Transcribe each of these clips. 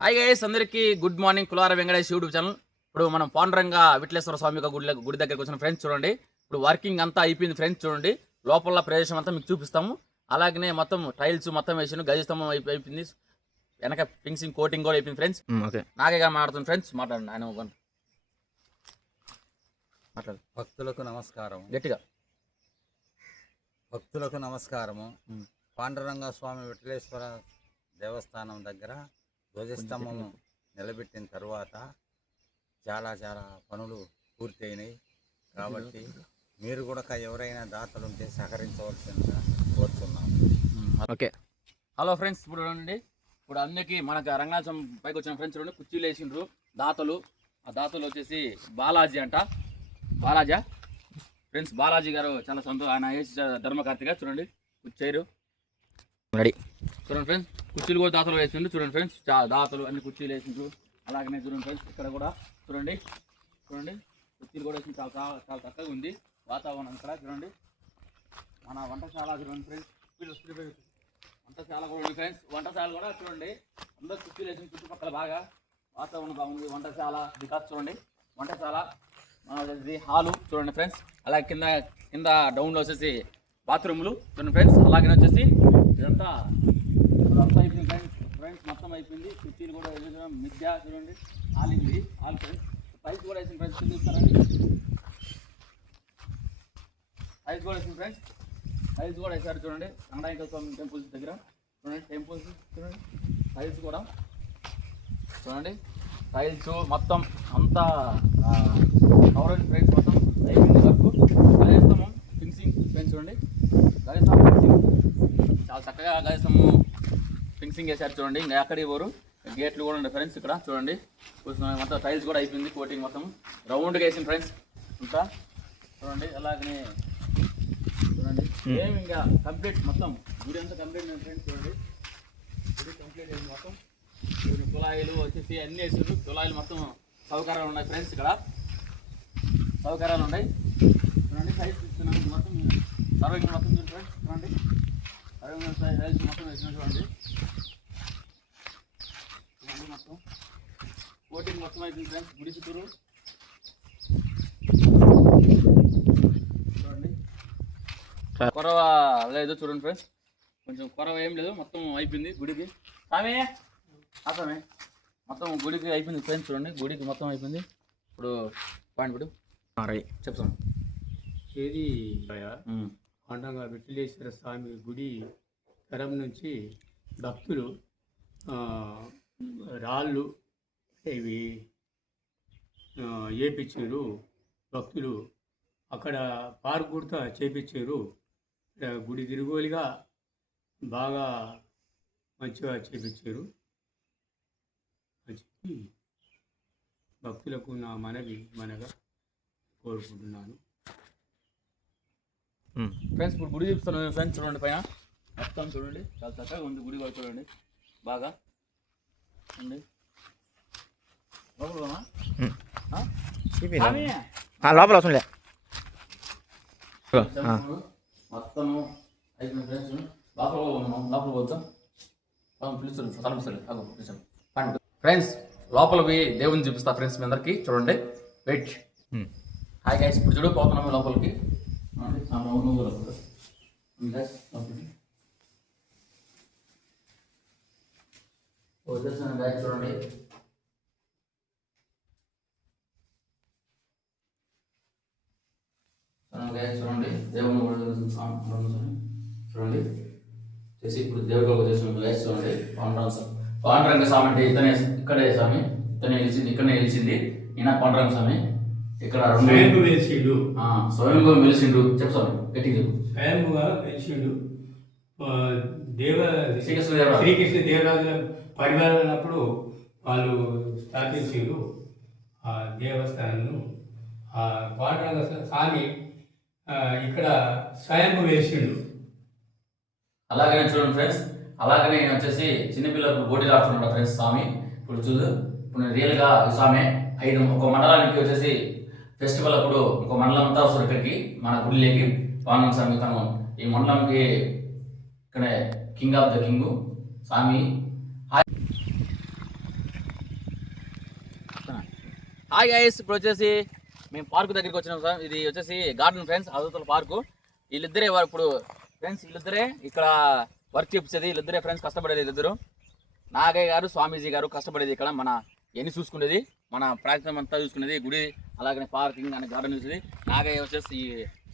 Hi guys, అందరికీ good morning. Kulara Venkatesh YouTube channel. ఇప్పుడు మనం పాండురంగ విట్లేశ్వర స్వామి యొక్క గుడి దగ్గరికి వచ్చిన ఫ్రెండ్స్ చూడండి. ఇప్పుడు వర్కింగ్ అంతా అయిపోయింది ఫ్రెండ్స్. చూడండి లోపల ప్రదేశం అంతా మీకు చూపిస్తాము. అలాగనే మొత్తం టైల్స్ మొత్తం వేసాను, గజస్తంభం అయిపోయింది, వెనక ఫినిషింగ్ కోటింగ్ కూడా అయిపోయింది ఫ్రెండ్స్. ఓకే, నాకేగా మాట్లాడుతుంది ఫ్రెండ్స్, మాట్లాడండి. ఆయన మాట్లాడు. భక్తులకు నమస్కారం. గట్టిగా. భక్తులకు నమస్కారము. పాండురంగ స్వామి విఠలేశ్వర దేవస్థానం దగ్గర ధ్వజస్తంభము నిలబెట్టిన తర్వాత చాలా పనులు పూర్తయినాయి. కాబట్టి మీరు కూడా ఎవరైనా దాతలు ఉంటే సహకరించవలసిందిగా కోరుతున్నాము. Okay, hello friends. ఇప్పుడు చూడండి, ఇప్పుడు అందరికీ మనకు రంగనాథం పైకి వచ్చిన ఫ్రెండ్స్ చూడండి, కుర్చీలు వేసిండ్రు దాతలు. ఆ దాతలు వచ్చేసి బాలాజీ అంట. బాలాజా ఫ్రెండ్స్, బాలాజీ గారు చాలా సంతోషం. ఆయన వేసి ధర్మకార్తిగా చూడండి కూర్చోరు రెడీ. చూడండి ఫ్రెండ్స్, కుర్చీలు కూడా దాతలు వేసిండ్రు. చూడండి ఫ్రెండ్స్, దాతలు అన్ని కుర్చీలు వేసిండ్రు. అలాగనే చూడండి ఫ్రెండ్స్, ఇక్కడ కూడా చూడండి కుర్చీలు కూడా వేసి చాలా చక్కగా ఉంది వాతావరణం. ఇక్కడ చూడండి మన వంటశాల చూడండి ఫ్రెండ్స్, వంటశాల కూడా ఉంది ఫ్రెండ్స్. వంటశాల కూడా చూడండి, అందరూ కుర్చీలు వేసిన చుట్టుపక్కల బాగా వాతావరణం బాగుంది. వంటశాల వికాస్ చూడండి, వంటశాల హాలు చూడండి ఫ్రెండ్స్. అలాగే కింద డౌన్లో వచ్చేసి బాత్రూములు చూడండి ఫ్రెండ్స్. అలాగే వచ్చేసి ఇదంతా అయిపోయింది ఫ్రెండ్స్, మొత్తం అయిపోయింది. కుర్చీలు కూడా మిద్య చూడండి, హాలింది హాల్ ఫ్రెండ్స్. టైల్స్ కూడా వేసిన ఫ్రెండ్స్, చూస్తారండి. టైల్స్ కూడా వేసిన ఫ్రెండ్స్, టైల్స్ కూడా వేసారు చూడండి. రంగనాయక స్వామి టెంపుల్స్ దగ్గర చూడండి, టెంపుల్స్ చూడండి, టైల్స్ కూడా చూడండి. టైల్స్ మొత్తం అంతా కవరేజ్ ఫ్రెండ్స్, మొత్తం అయిపోయింది వరకు. గజస్తంభం ఫినిషింగ్ ఫ్రెండ్స్ చూడండి, గజస్తంభం ఫినిషింగ్ చాలా చక్కగా గజస్తంభం ఫినిషింగ్ వేసారు చూడండి. ఇంకా ఎక్కడికి పోరు, గేట్లు కూడా ఉండే ఫ్రెండ్స్. ఇక్కడ చూడండి మొత్తం టైల్స్ కూడా అయిపోయింది, కోటింగ్ మొత్తం రౌండ్గా వేసింది ఫ్రెండ్స్. ఇంకా చూడండి, అలాగనే చూడండి ఏమి ఇంకా కంప్లీట్ మొత్తం గుడి అంతా కంప్లీట్ ఫ్రెండ్స్. చూడండి గుడి కంప్లీట్ అయింది మొత్తం. కుళాయిలు వచ్చేసి అన్నీ వేసారు. కుళాయిలు మొత్తం సౌకర్యాలు ఉన్నాయి ఫ్రెండ్స్. ఇక్కడ సౌకర్యాలు ఉన్నాయి చూడండి. సైజ్ ఇస్తున్నాను మొత్తం, సర్వింగ్ మొత్తం చూడండి ఫ్రెండ్స్. చూడండి సర్వింగ్ సైజ్ మొత్తం వేసిన చూడండి. మొత్తం కోటింగ్ మొత్తం అయిపోయింది ఫ్రెండ్స్. గుడి చుట్టూరు చూడండి, కొరవ లేదు చూడండి ఫ్రెండ్స్, కొంచెం కొరవ ఏం లేదు, మొత్తం అయిపోయింది గుడికి. ఆమె మొత్తం గుడికి అయిపోయింది ఫ్రెండ్స్. చూడండి గుడికి మొత్తం అయిపోయింది. ఇప్పుడు పాయింట్ చెప్తాను. ఏది పాండురంగ విఠలేశ్వర స్వామి గుడి తరం నుంచి భక్తులు రాళ్ళు ఇవి వేపించారు. భక్తులు అక్కడ పార్క్ కూడా చేపించారు. గుడి తిరుగులుగా బాగా మంచిగా చేపించారు అని చెప్పి భక్తులకు నా మనగా కోరుకుంటున్నాను ఫ్రెండ్స్. ఇప్పుడు గుడి చూపిస్తాను ఫ్రెండ్స్. చూడండి పైన మొత్తం చూడండి, చాలా చక్కగా ఉంది గుడి కూడా చూడండి బాగా ఉంది. లోపల అవసరం మొత్తం అయిపోయింది ఫ్రెండ్స్. లోపల పోతాం పిలుస్తాడు ఫ్రెండ్స్. లోపల పోయి దేవుని చూపిస్తా ఫ్రెండ్స్ మీ అందరికి. చూడండి వెయిట్. హాయ్ గైస్, ఇప్పుడు చూడు పోతున్నాము లోపలికి. చూడండి చూడండి దేవుని చూడండి చేసి ఇప్పుడు దేవుడు వచ్చేసి చూడండి. పాండురంగ స్వామి అంటే ఇతనే, ఇక్కడే స్వామి ఇతనే నిలిచింది, ఇక్కడనే నిలిచింది ఈయన పాండురంగ స్వామి. ఇక్కడ స్వయంగా వెలిసిండు. చెప్పు స్వామి గట్టిగా చెప్పు. స్వయంగా వెలిసిండు. శ్రీకృష్ణ దేవరాజుల పరివారం ఉన్నప్పుడు వాళ్ళు స్థాపించారు ఆ దేవస్థానంను. ఆ పాండురంగ స్వామి ఇక్కడ స్వయంగా వెలిసిండు. అలాగనే చూడండి ఫ్రెండ్స్, అలాగనే ఈయన వచ్చేసి చిన్నపిల్లలకు పోటీలు ఆడుతున్నాడు ఫ్రెండ్స్ స్వామి. ఇప్పుడు చూడు, ఇప్పుడు నేను రియల్గా స్వామి ఒక మండలానికి వచ్చేసి ఫెస్టివల్ అప్పుడు ఒక మండలం అంతా వస్తారు ఇక్కడికి, మన గుడిలోకి. పాండురంగ స్వామి తను ఈ మండలంకి ఇక్కడే కింగ్ ఆఫ్ ద కింగ్ స్వామి. హాయ్ గైస్, ఇప్పుడు వచ్చేసి మేము పార్క్ దగ్గరికి వచ్చినాం సార్. ఇది వచ్చేసి గార్డెన్ ఫ్రెండ్స్, అదొతల పార్కు. వీళ్ళిద్దరే ఇప్పుడు ఫ్రెండ్స్, వీళ్ళిద్దరే ఇక్కడ వర్క్ చేపించేది. వీళ్ళిద్దరే ఫ్రెండ్స్, కష్టపడేది వీళ్ళిద్దరు. నాగయ్య గారు, స్వామీజీ గారు కష్టపడేది ఇక్కడ. మన ఎన్ని చూసుకునేది, మన ప్రాంతం అంతా చూసుకునేది, గుడి అలాగనే పార్కింగ్ అనే గార్డెన్ చూసేది. నాగయ్య వచ్చేసి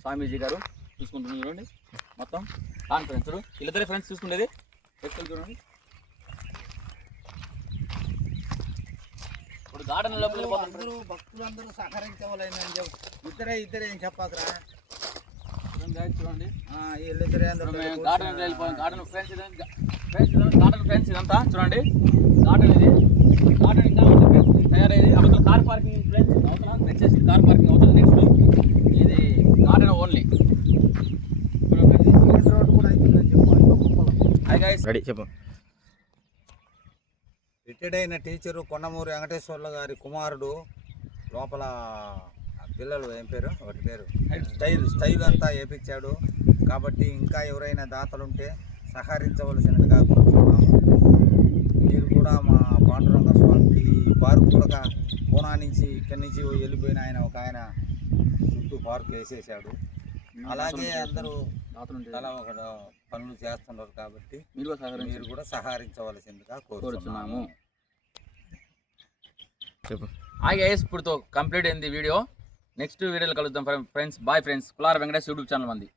స్వామీజీ గారు చూసుకుంటున్నారు చూడండి మొత్తం. ఫ్రెండ్స్ వీళ్ళిద్దరే ఫ్రెండ్స్ చూసుకునేది. చూడండి ఇప్పుడు గార్డెన్ లోపల భక్తులందరూ సహకరించవాలని ఇద్దరే ఏం చెప్పాకరా చూడండి. వీళ్ళిద్దరే గార్డెన్ వెళ్ళిపోయాం. గార్డెన్ ఫ్రెండ్స్ గార్డెన్ ఫ్రెండ్స్ ఇదంతా చూడండి. గార్డెన్ ఇది గార్డెన్ ఇంకా ఫ్రెండ్స్ తయారైంది. అవతల కార్ పార్కింగ్ ఫ్రెండ్స్, అవతల నెక్స్ట్ కార్ పార్కింగ్ అవుతుంది. నెక్స్ట్ ఇది గార్డెన్ ఓన్లీ. రోడ్డు కూడా అవుతుందని చెప్పు. రెడీ చెప్పు. రిటైర్డ్ అయిన టీచరు కొండమూరి వెంకటేశ్వర్ల గారి కుమారుడు. లోపల పిల్లలు ఏం పేరు, ఒకటి పేరు స్టైల్ అంతా వేపించాడు. కాబట్టి ఇంకా ఎవరైనా దాతలుంటే సహకరించవలసినదిగా కోరుతున్నాము. మీరు కూడా మా పాండురంగ స్వామికి పార్కు కూడా పూనా నుంచి ఇక్కడి నుంచి వెళ్ళిపోయిన ఆయన చుట్టూ పార్కు వేసేసాడు. అలాగే అందరూ అలా ఒక పనులు చేస్తున్నారు. కాబట్టి మీరు కూడా సహకరించవలసిందిగా కోరుతున్నాము. చెప్పు. ఇప్పుడు కంప్లీట్ అయింది వీడియో. నెక్స్ట్ వీడియోలో కలుద్దాం friends. Bye friends. Kulara Venkatesh YouTube channel మంది.